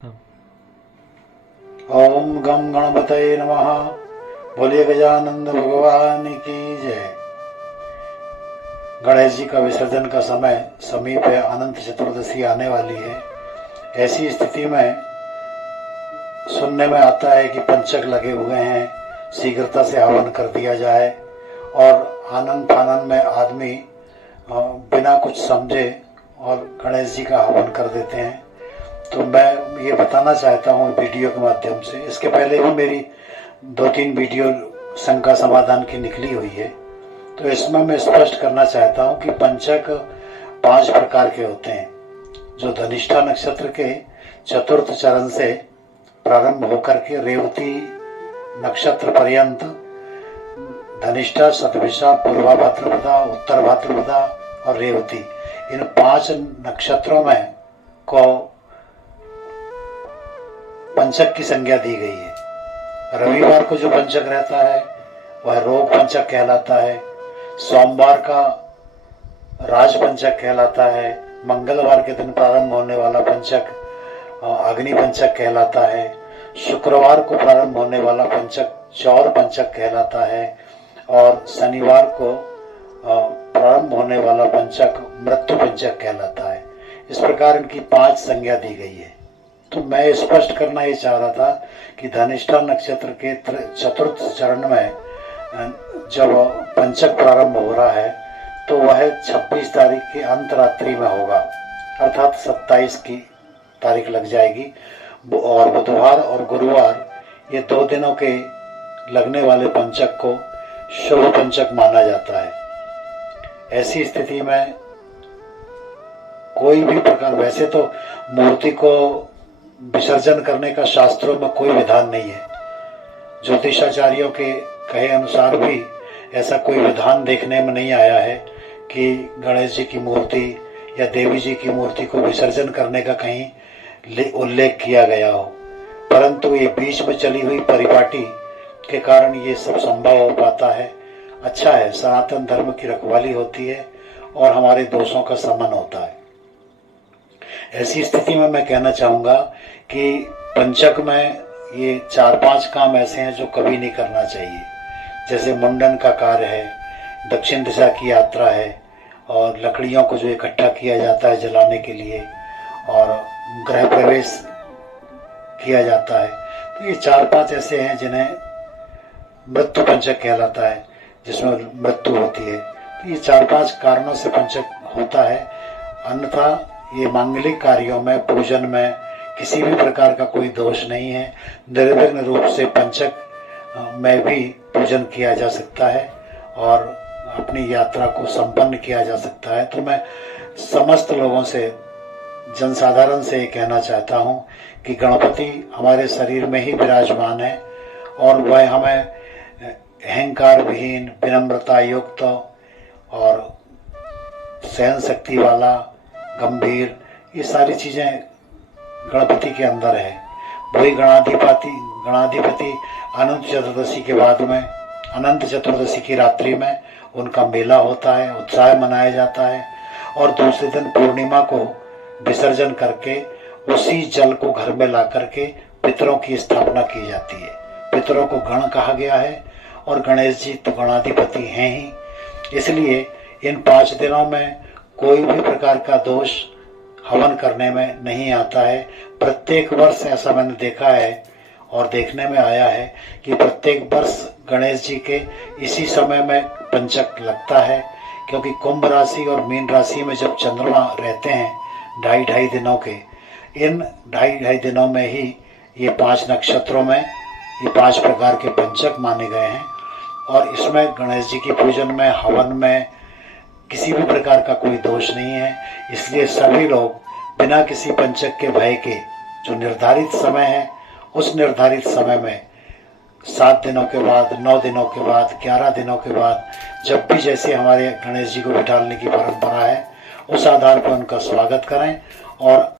हाँ। ओम गम गणपतये नमः। बोलिए गजानंद भगवान की जय। गणेश जी का विसर्जन का समय समीप है, अनंत चतुर्दशी आने वाली है। ऐसी स्थिति में सुनने में आता है कि पंचक लगे हुए हैं, शीघ्रता से हवन कर दिया जाए। और आनंद फानन में आदमी बिना कुछ समझे और गणेश जी का हवन कर देते हैं। तो मैं ये बताना चाहता हूँ वीडियो के माध्यम से। इसके पहले भी मेरी 2-3 वीडियो शंका समाधान की निकली हुई है। तो इसमें मैं स्पष्ट करना चाहता हूँ कि पंचक 5 प्रकार के होते हैं, जो धनिष्ठा नक्षत्र के चतुर्थ चरण से प्रारंभ होकर के रेवती नक्षत्र पर्यंत, धनिष्ठा, शतभिषा, पूर्वा भाद्रपदा, उत्तर भाद्रपदा और रेवती, इन 5 नक्षत्रों में को पंचक की संज्ञा दी गई है। रविवार को जो पंचक रहता है वह रोग पंचक कहलाता है। सोमवार का राज पंचक कहलाता है। मंगलवार के दिन प्रारंभ होने वाला पंचक अग्नि पंचक कहलाता है। शुक्रवार को प्रारंभ होने वाला पंचक चौर पंचक कहलाता है। और शनिवार को प्रारंभ होने वाला पंचक मृत्यु पंचक कहलाता है। इस प्रकार इनकी 5 संज्ञा दी गई है। तो मैं स्पष्ट करना ये चाह रहा था कि धनिष्ठा नक्षत्र के चतुर्थ चरण में जब पंचक प्रारंभ हो रहा है तो वह 26 तारीख की अंत रात्रि में होगा, अर्थात 27 की तारीख लग जाएगी। और बुधवार और गुरुवार, ये 2 दिनों के लगने वाले पंचक को शुभ पंचक माना जाता है। ऐसी स्थिति में कोई भी प्रकार, वैसे तो मूर्ति को विसर्जन करने का शास्त्रों में कोई विधान नहीं है। ज्योतिषाचार्यों के कहे अनुसार भी ऐसा कोई विधान देखने में नहीं आया है कि गणेश जी की मूर्ति या देवी जी की मूर्ति को विसर्जन करने का कहीं उल्लेख किया गया हो। परंतु ये बीच में चली हुई परिपाटी के कारण ये सब संभव हो पाता है। अच्छा है, सनातन धर्म की रखवाली होती है और हमारे दोषों का शमन होता है। ऐसी स्थिति में मैं कहना चाहूँगा कि पंचक में ये 4-5 काम ऐसे हैं जो कभी नहीं करना चाहिए। जैसे मुंडन का कार्य है, दक्षिण दिशा की यात्रा है, और लकड़ियों को जो इकट्ठा किया जाता है जलाने के लिए, और गृह प्रवेश किया जाता है। तो ये 4-5 ऐसे हैं जिन्हें मृत्यु पंचक कहलाता है, जिसमें मृत्यु होती है। तो ये 4-5 कारणों से पंचक होता है। अन्यथा ये मांगलिक कार्यों में, पूजन में किसी भी प्रकार का कोई दोष नहीं है। निर्विघ्न रूप से पंचक में भी पूजन किया जा सकता है और अपनी यात्रा को संपन्न किया जा सकता है। तो मैं समस्त लोगों से, जनसाधारण से ये कहना चाहता हूँ कि गणपति हमारे शरीर में ही विराजमान है और वह हमें अहंकार विहीन, विनम्रता युक्त और सहन शक्ति वाला, गंभीर, ये सारी चीज़ें गणपति के अंदर है। वही गणाधिपति अनंत चतुर्दशी के बाद में, अनंत चतुर्दशी की रात्रि में उनका मेला होता है, उत्साह मनाया जाता है। और दूसरे दिन पूर्णिमा को विसर्जन करके उसी जल को घर में ला करके पितरों की स्थापना की जाती है। पितरों को गण कहा गया है और गणेश जी तो गणाधिपति हैं ही। इसलिए इन 5 दिनों में कोई भी प्रकार का दोष हवन करने में नहीं आता है। प्रत्येक वर्ष ऐसा मैंने देखा है और देखने में आया है कि प्रत्येक वर्ष गणेश जी के इसी समय में पंचक लगता है, क्योंकि कुंभ राशि और मीन राशि में जब चंद्रमा रहते हैं 2.5 दिनों के, इन 2.5 दिनों में ही ये 5 नक्षत्रों में ये 5 प्रकार के पंचक माने गए हैं। और इसमें गणेश जी की पूजन में, हवन में किसी भी प्रकार का कोई दोष नहीं है। इसलिए सभी लोग बिना किसी पंचक के भय के, जो निर्धारित समय है उस निर्धारित समय में 7 दिनों के बाद, 9 दिनों के बाद, 11 दिनों के बाद, जब भी जैसे हमारे गणेश जी को बिठाने की परंपरा है, उस आधार पर उनका स्वागत करें और